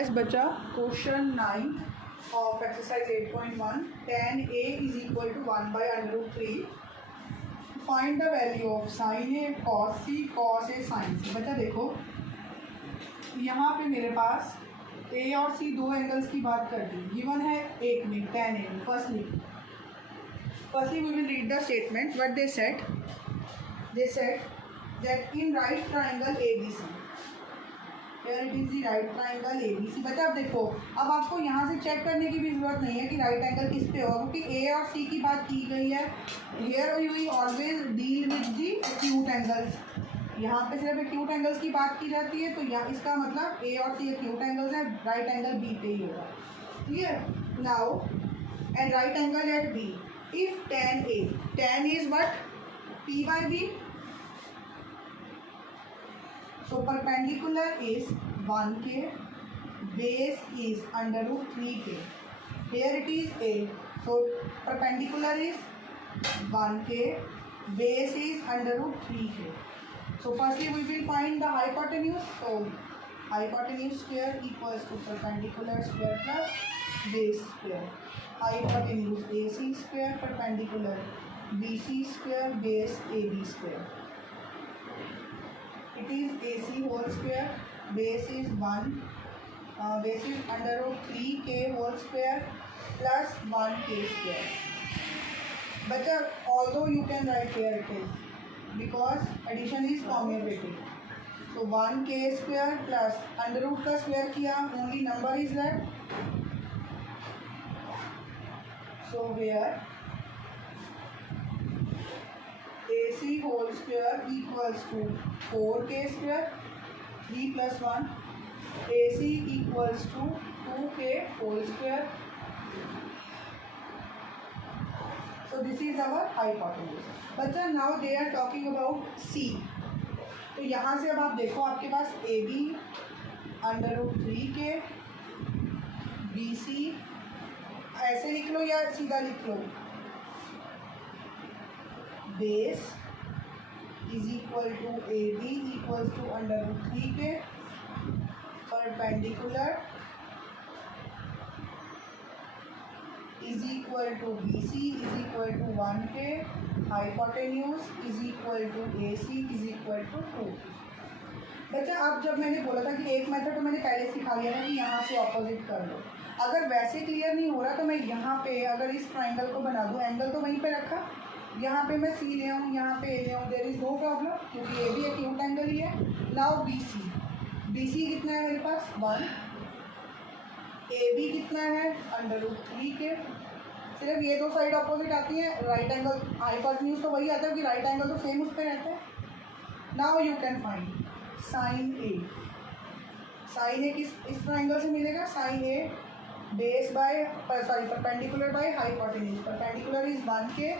Yes, बच्चा question 9 of exercise 8.1 tan A is equal to 1 by under root 3. Find the value of sin A cos C cos A sin C. बच्चा देखो यहाँ पे मेरे पास A और C दो angles की बात कर दी गिवन है एक में tan A में. Firstly we will read the statement what they said. They said that in right triangle ABC. Here it is the right triangle ABC. बच्चा अब देखो, अब आपको यहाँ से चेक करने की भी जरूरत नहीं है कि राइट एंगल किस पे होगा, क्योंकि A और C की बात की गई है. Here we always deal with the acute angles. यहाँ पे सिर्फ acute angles की बात की जाती है, तो यहाँ इसका मतलब A और C acute angles है, राइट एंगल B पे ही होगा. Clear? Now and right angle at B. If tan is what? P by B. So perpendicular is 1k, base is under root 3k. Here it is A. So perpendicular is 1k, base is under root 3k. So firstly we will find the hypotenuse. So hypotenuse square equals to perpendicular square plus base square. Hypotenuse AC square perpendicular BC square base AB square. It is AC whole square, base is 1, base is under root 3k whole square plus 1k square. But although you can write here it is, because addition is commutative. So 1k square plus under root का square किया, only number is left. So here AC whole square equals to 4k square, 3 plus 1, AC equals to 2k whole square. So this is our hypotenuse. But now they are talking about C. तो यहाँ से अब आप देखो, आपके पास AB under root 3k, BC ऐसे लिख लो या सीधा लिख लो, base is equal to AB equals to under root 3k, perpendicular is equal to BC is equal to 1k, hypotenuse is equal to AC is equal to 2. बच्चा अब जब मैंने बोला था कि एक मेथड तो मैंने पहले सिखा दिया था कि यहाँ से ऑपोजिट कर लो. अगर वैसे क्लियर नहीं हो रहा तो मैं यहाँ पे अगर इस ट्राइंगल को बना दूँ, एंगल तो वहीं पे रखा, यहाँ पे मैं C ले आऊँ, यहाँ पे A ले आऊँ, देयर इज़ नो प्रॉब्लम, क्योंकि A भी एक्यूट एंगल ही है. नाउ BC कितना है मेरे पास 1, AB कितना है अंडर रूट 3k. सिर्फ ये दो साइड अपोजिट आती है, राइट एंगल हाइपोटेन्यूज तो वही आता है कि राइट एंगल तो सेम उस पर रहता है. Now you can find sine A किस ट्राइंगल से मिलेगा, sine A base by perpendicular by hypotenuse. Perpendicular is 1k,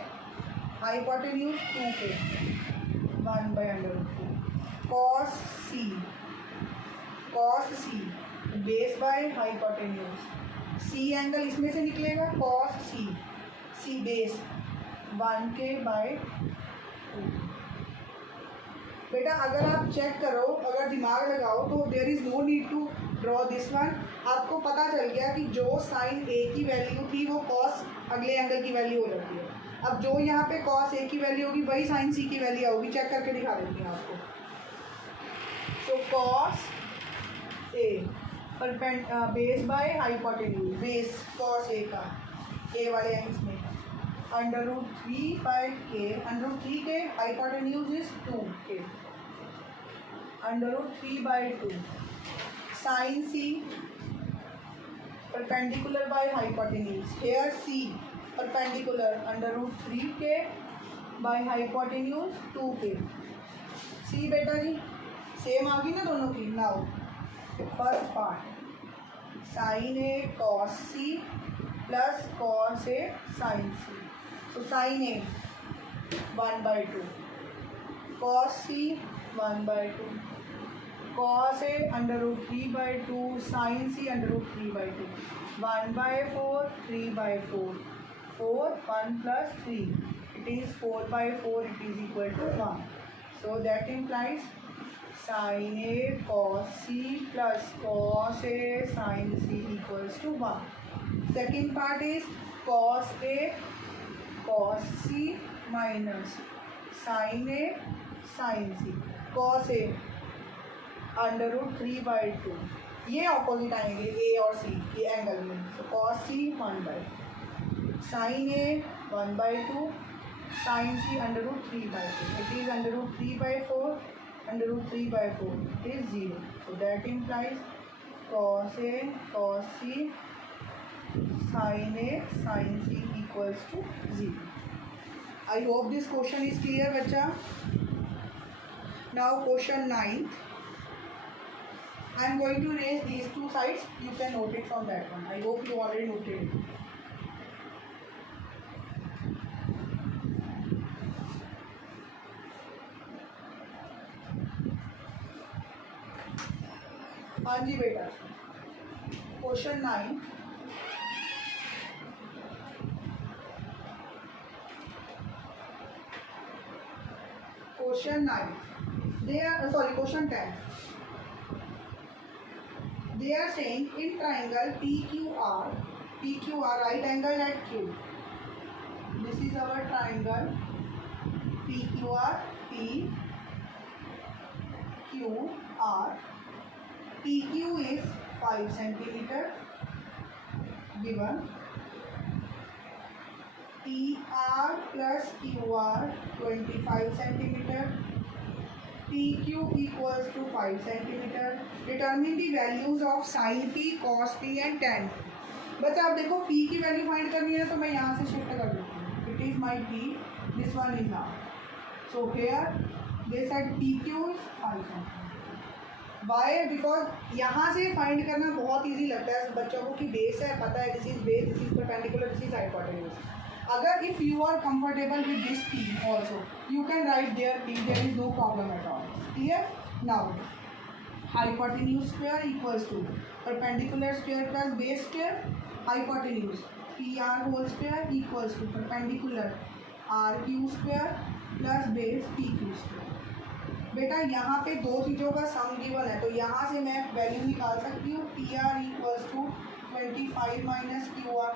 hypotenuse 2k, 1 by under root 2. Cos C base by hypotenuse. C angle इसमें से निकलेगा, cos C base 1k by 2. बेटा अगर आप check करो, अगर दिमाग लगाओ तो there is no need to draw this one. आपको पता चल गया कि जो साइन A की वैल्यू थी वो cos अगले एंगल की वैल्यू हो जाती है. अब जो यहाँ पे cos A की वैल्यू होगी वही sin C की वैल्यू होगी. चेक करके दिखा देती हूँ आपको. So cos A base by hypotenuse, base cos A का A वाले एंगल्स में under root 3 by k, under root 3k, hypotenuse is 2k, under root 3 by 2. sin C perpendicular by hypotenuse. Here C perpendicular under root 3k by hypotenuse 2k. C बेटा जी same आ गई ना दोनों की. Now first part sin A cos C plus cos A sin C. So sin A 1 by 2, cos C 1 by 2, cos A under root 3 by 2, sin C under root 3 by 2. 1 by 4, 3 by 4, 4, 1 plus 3. It is 4 by 4, it is equal to 1. So that implies sin A cos C plus cos A sin C equals to 1. Second part is cos A cos C minus sin A sin C. cos A under root 3/2, ये opposite आएंगे A और C ये angle में, तो cos C 1/2, sin A 1/2, sin C under root 3/2, it is under root 3/4, under root 3/4 it is 0, so that implies cos A cos C sin A sin C equals to 0. I hope this question is clear बच्चा. Now question 9th. I am going to raise these two sides. You can note it from that one. I hope you already noted it. हाँ जी बेटा. Question 9. Question 9. Question 10. They are saying in triangle PQR right angle at Q. This is our triangle PQR. PQ is 5 centimeter given. PR plus QR 25 centimeter. PQ equals to 5 centimeter. Determine the values of sin P, cos P and tan. बच्चा आप देखो P की value find करनी है तो मैं यहाँ से शिफ्ट कर देती हूँ. It is my P. This one is now. So here they said PQ is 5 centimeter. Why? Because यहाँ से फाइंड करना बहुत इजी लगता है बच्चों को कि बेस है, पता है this is base, this is perpendicular, this is hypotenuse. अगर if you are comfortable with this P also, you can write there P. There is no problem at all. Clear? Now, hypotenuse square equals to perpendicular square plus base square. Hypotenuse PR whole square equals to perpendicular RQ square plus base PQ square. बेटा यहाँ पे दो चीज़ों का सम given है तो यहाँ से मैं वैल्यू निकाल सकती हूँ. PR equals to 25 minus QR,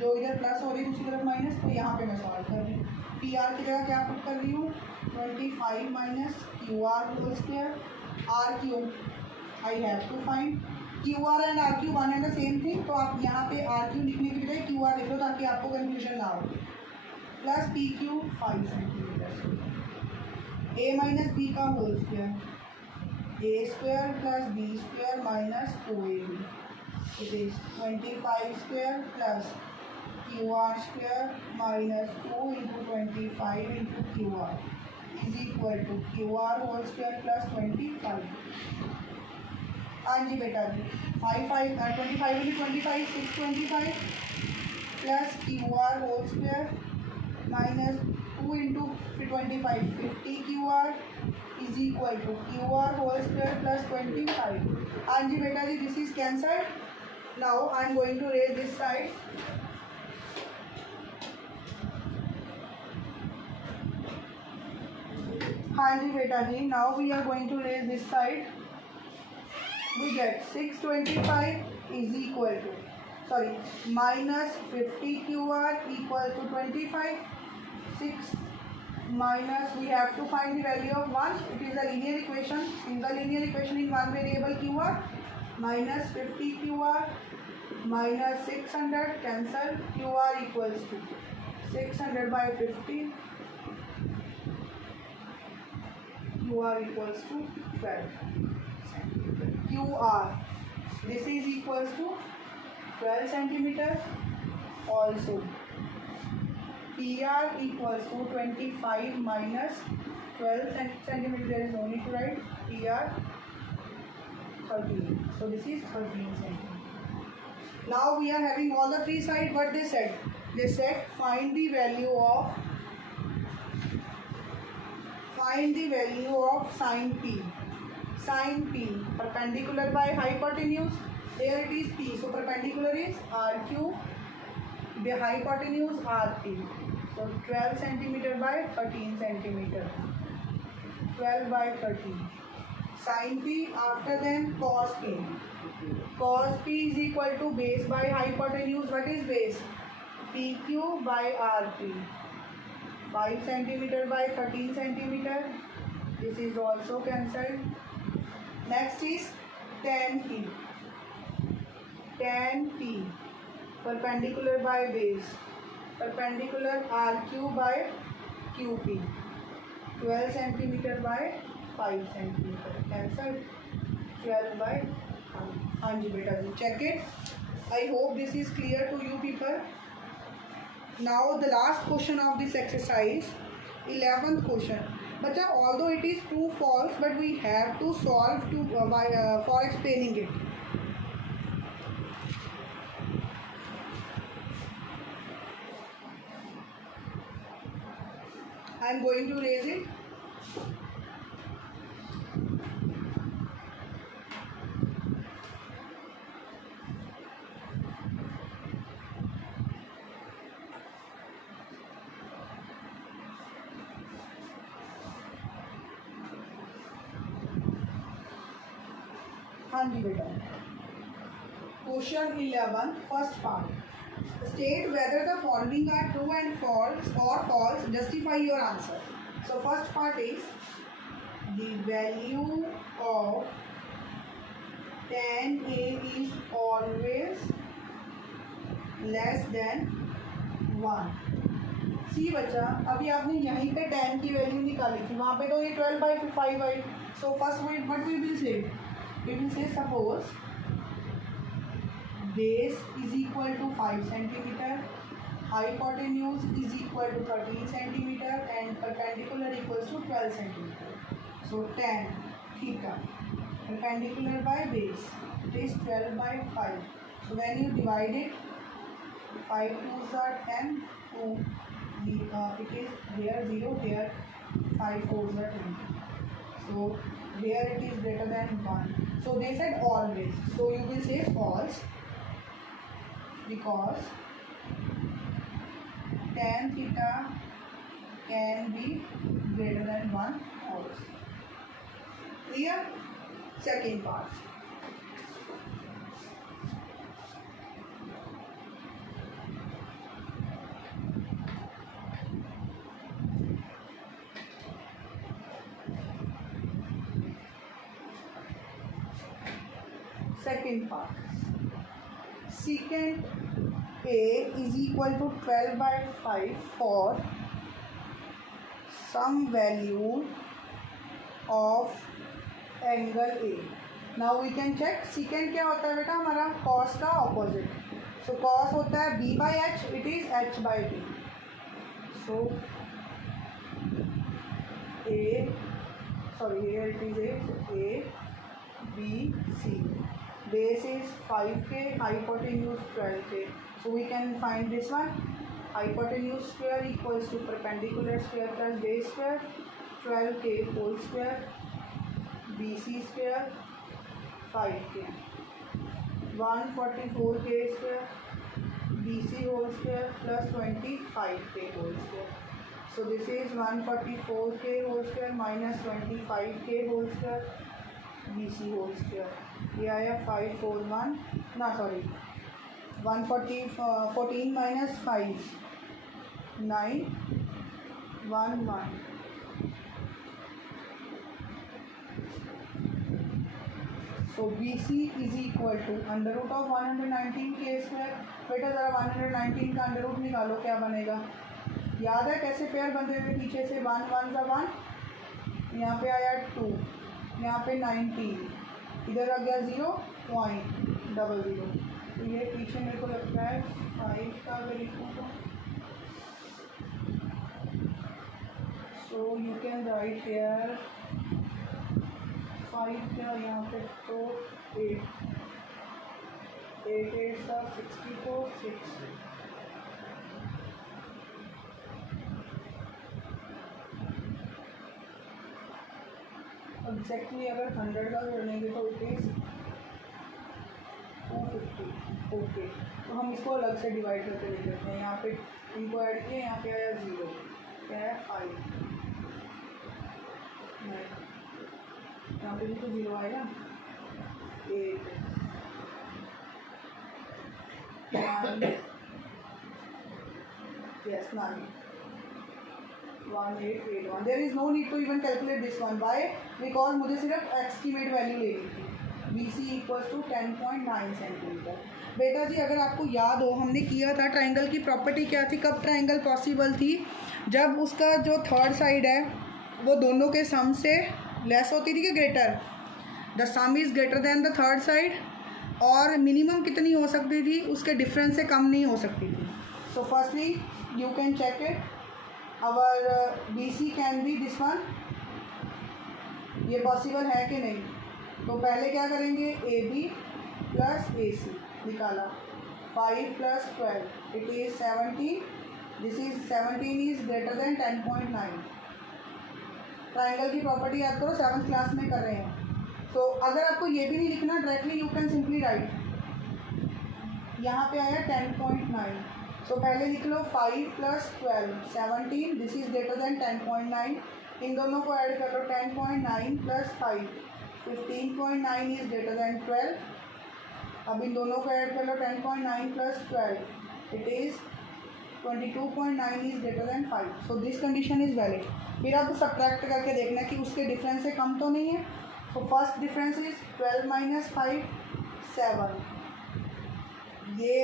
जो इधर प्लस हो रही है दूसरी तरफ माइनस, तो यहाँ पे मैं सॉल्व कर रही हूँ. पी आर की जगह क्या पुट कर रही हूँ 25 minus Q R whole square. R Q I have to find. Q R and R Q one and the same thing, तो आप यहाँ पे आर क्यू लिखने की बजाय क्यू आर लिख लो ताकि आपको कन्फ्यूजन ना हो. Plus P Q 5 centimetre. A minus B का whole square, A square plus B square minus 2ab. It is 25 square plus QR square minus 2 into 25 into QR is equal to QR whole square plus 25. हाँ जी बेटा जी 25 into 25 625 plus QR whole square minus 2 into 25 50 QR is equal to QR whole square plus 25. हाँ जी बेटा जी this is cancelled. Now I am going to raise this side. हाँ जी बेटा जी now we are going to raise this side. We get 625 is equal to minus 50 QR equal to 25. 6 minus we have to find the value of 1. It is a linear equation, single linear equation in one variable QR. Minus 50 QR minus 600 cancel. QR equals to 600 by 50. QR equals to 12. QR this is equals to 12 centimeter. Also PR equals to 25 minus 12 centimeter. There is no need to write. PR 13. So this is 13 centimeter. Now we are having all the three sides. What they said? They said find the value of sin P. Sin P perpendicular by hypotenuse. There it is P. So perpendicular is RQ. The hypotenuse RP. So 12 centimeter by 13 centimeter. 12 by 13. sin p, after then cos p. Cos p is equal to base by hypotenuse. What is base? PQ by RP. 5 centimeter by 13 centimeter. This is also cancelled. Next is tan p. Tan p perpendicular by base. Perpendicular RQ by QP. 12 centimeter by 5 centimeter. Cancelled. 12 by 5. हाँ जी बेटा जी, check it. I hope this is clear to you people. Now the last question of this exercise, 11th question. बच्चा, although it is true false, but we have to solve for explaining it. I am going to raise it. हाँ जी बेटा, question 11 first part, state whether the following are true and false और false, justify your answer. So first part is the value of tan A is always less than 1. See बच्चा, अभी आपने यहीं पे tan की वैल्यू निकाली थी, वहाँ पे तो ये 12/5 आई. So first what we will say, we will say suppose base is equal to 5 centimeter, hypotenuse is equal to 13 centimeter and perpendicular equals to 12 centimeter. So tan theta perpendicular by base, it is 12 by 5. So when you divide it, 5 2s are 10, 2 it is here 0, here 5 4s are 10. So here it is greater than 1. So they said always. So you will say false, because tan theta can be greater than 1 also. Clear? Second part. Second part, secant A is equal to 12 by 5 for some value of angle A. Now we can check secant क्या होता है बेटा, हमारा cos का opposite. So cos होता है B by H, it is H by B. So here it is A, B, C. Base is 5k, hypotenuse 12k. So we can find this one. Hypotenuse square equals to perpendicular square plus base square, 12k whole square, BC square 5k, 144k square, BC whole square plus 25k whole square. So this is 144k whole square minus 25k whole square, BC whole square. ये आया 541 ना sorry 14 minus 5 9 1 1. So BC is equal to under root of 119k square. बेटा ज़रा 119 का under root निकालो, क्या बनेगा? याद है कैसे पेयर बंधे हुए पीछे से? 1 1 सा 1, यहाँ पे आया 2, यहाँ पे 19, इधर आ गया 0.00. तो ये पीछे मेरे को लगता है 5 का अगर लिखूँ तो, so you can write here 5 क्या, यहाँ पे तो 8 8 8 सा 64 6. एग्जैक्टली अगर 100 का कर लेंगे तो इट इज़ 250. ओके, तो हम इसको अलग से डिवाइड करके लिख लेते हैं. यहाँ पे इनको ऐड किए, यहाँ पे आया 0, क्या है 5 यहाँ पे भी तो 0 आएगा, 8 yes 9 1881. There is no need to even calculate this one. Why? Because मुझे सिर्फ estimate वैल्यू लेनी थी. BC equals to 10.9 centimetre. बेटा जी अगर आपको याद हो हमने किया था ट्राइंगल की प्रॉपर्टी क्या थी, कब ट्राइंगल पॉसिबल थी, जब उसका जो थर्ड साइड है वो दोनों के सम से लेस होती थी कि greater, the some is greater than the third side, और मिनिमम कितनी हो सकती थी, उसके डिफरेंस से कम नहीं हो सकती थी. So firstly you can check it, our BC can be this one, ये पॉसिबल है कि नहीं. तो पहले क्या करेंगे, AB प्लस AC निकाला, 5 plus 12 it is 17, this is 17 is greater than 10.9. Triangle की प्रॉपर्टी याद करो, 7th क्लास में कर रहे हैं. तो अगर आपको ये भी नहीं लिखना directly, you can simply write, यहाँ पे आया 10.9. सो पहले लिख लो 5 plus 12 17, this is greater than 10.9. इन दोनों को ऐड कर लो, 10.9 प्लस 5 15.9 इज ग्रेटर देन 12. अब इन दोनों को ऐड कर लो, 10.9 plus 12 it is 22.9 is greater than 5. So this condition is valid. फिर आप सब्ट्रैक्ट करके देखना कि उसके डिफरेंस से कम तो नहीं है. So first difference is 12 minus 5 7. ये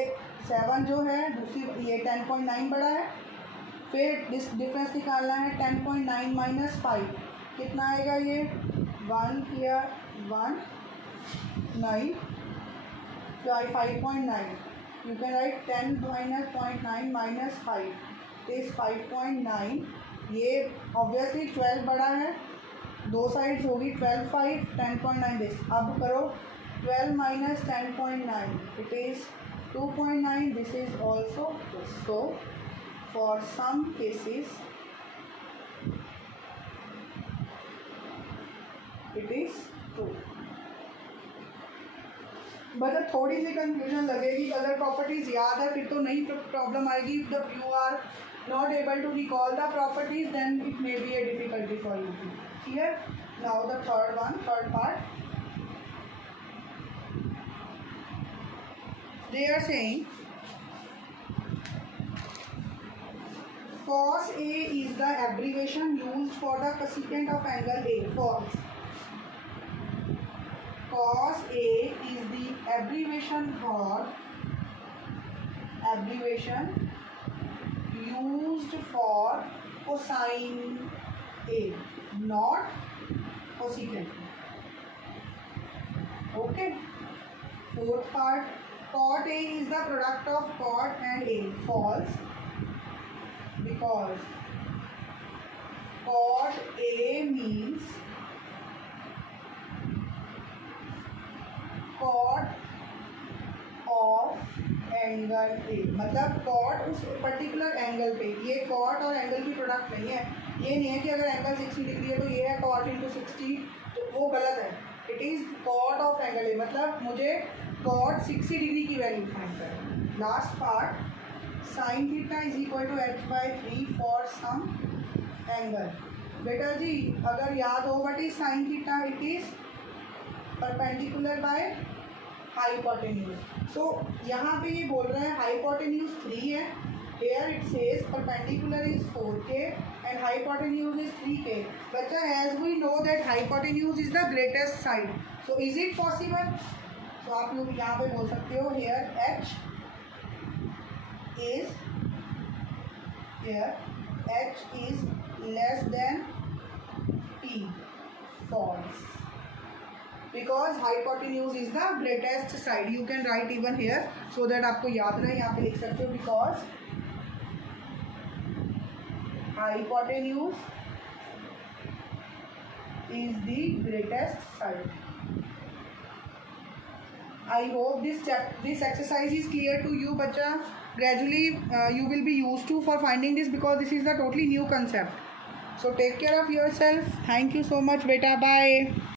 7 जो है दूसरी, ये 10.9 बड़ा है. फिर डिफरेंस निकालना है 10.9 माइनस 5, कितना आएगा ये, 1 या 1 9 5.9. You can write 10 minus 0.9 minus 5 is 5.9. ये ऑब्वियसली 12 बड़ा है, दो साइड्स होगी 12 5 10.9 दिस. अब करो 12 minus 10.9 it is 2.9. this is also this. So for some cases it is true. But थोड़ी सी कंफ्यूजन लगेगी, अगर प्रॉपर्टीज़ याद है फिर तो नहीं प्रॉब्लम आएगी. If the you are not able to recall the properties then it may be a difficulty for you. Clear. Now the third part, they are saying cos A is the abbreviation used for the cosecant of angle A. False. Cos A is the abbreviation used for cosine A, not cosecant. Okay. Fourth part, cot A is the product of cot and A. False, because cot A means cot of angle A, मतलब cot उस particular angle पे. ये cot और angle की product नहीं है. ये नहीं है कि अगर एंगल 60 डिग्री है तो ये है कॉट इंटू 60, तो वो गलत है. It is cot of angle A, मतलब मुझे कॉट 60 डिग्री की वैल्यू फाइंड करें. Last part, sine theta is equal to h/3 for some angle. बेटा जी अगर याद हो what is sine theta, it is perpendicular by hypotenuse. So यहाँ पे ये बोल रहा है हाइपोटेन्यूज 3 है. Here it says perpendicular is 4k and hypotenuse is 3k. बच्चा as we know that hypotenuse is the greatest side. So is it possible? So आप लोग यहाँ पे बोल सकते हो here h is less than t. False. Because hypotenuse is the greatest side. You can write even here so that आपको याद रहे. यहाँ पे लिख सकते हो because hypotenuse is the greatest side. I hope this exercise is clear to you, बच्चा. Gradually you will be used to for finding this because this is a totally new concept. So take care of yourself. Thank you so much, beta. Bye.